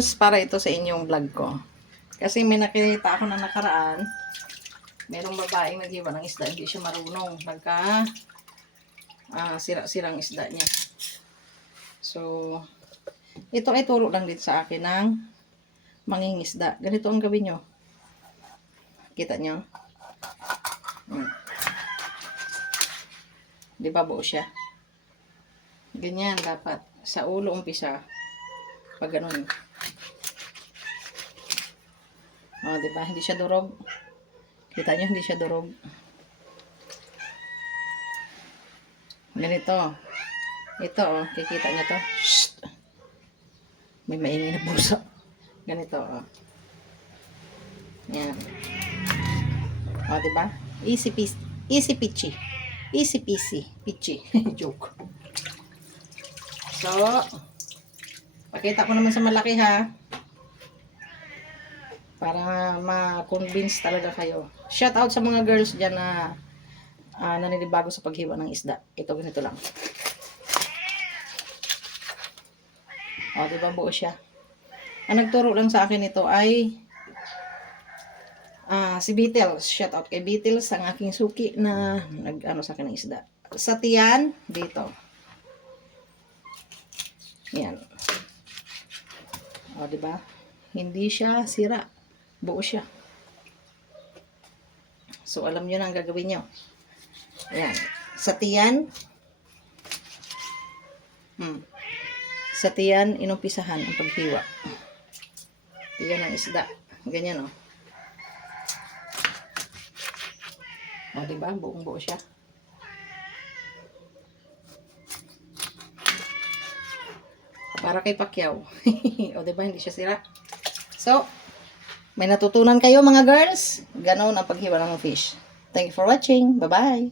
Tapos, para ito sa inyong vlog ko. Kasi may nakita ako na nakaraan, merong babaeng naghiwa ng isda, hindi siya marunong. Nagka, sira-sirang isda niya. So, ito ay turo lang dito sa akin ng mangingisda. Ganito ang gawin nyo. Kita nyo? Di ba buo siya? Ganyan dapat. Sa ulo umpisa. Pag ganun. O, di ba? Hindi siya durog. Kita nyo, hindi siya durog. Ganito. Ito, oh. Kikita nyo to. Shhh. May maingay na puso. Ganito, oh. Yan. O, di ba? Easy peasy. Easy peachy. Easy peasy. Peachy. Joke. So, pakita ko naman sa malaki ha. Para ma-convince talaga kayo. Shout out sa mga girls dyan na naninibago sa paghiwa ng isda. Ito, ganito lang. O, diba buo siya? Ang nagturo lang sa akin ito ay si Beatles. Shout out kay Beatles, ang aking suki na nag-ano sa akin ng isda. Sa tiyan, dito. Yan. O, diba? Hindi siya sira. Buo siya. So, alam nyo na ang gagawin nyo. Ayan. Sa tiyan. Sa tiyan, inumpisahan ang paghiwa. Tiyan ang isda. Ganyan, o. O, diba? Buong buo siya. Para kay Pacquiao. O, diba? Hindi siya sira. So, may natutunan kayo mga girls? Ganon ang paghiwa ng fish. Thank you for watching. Bye-bye.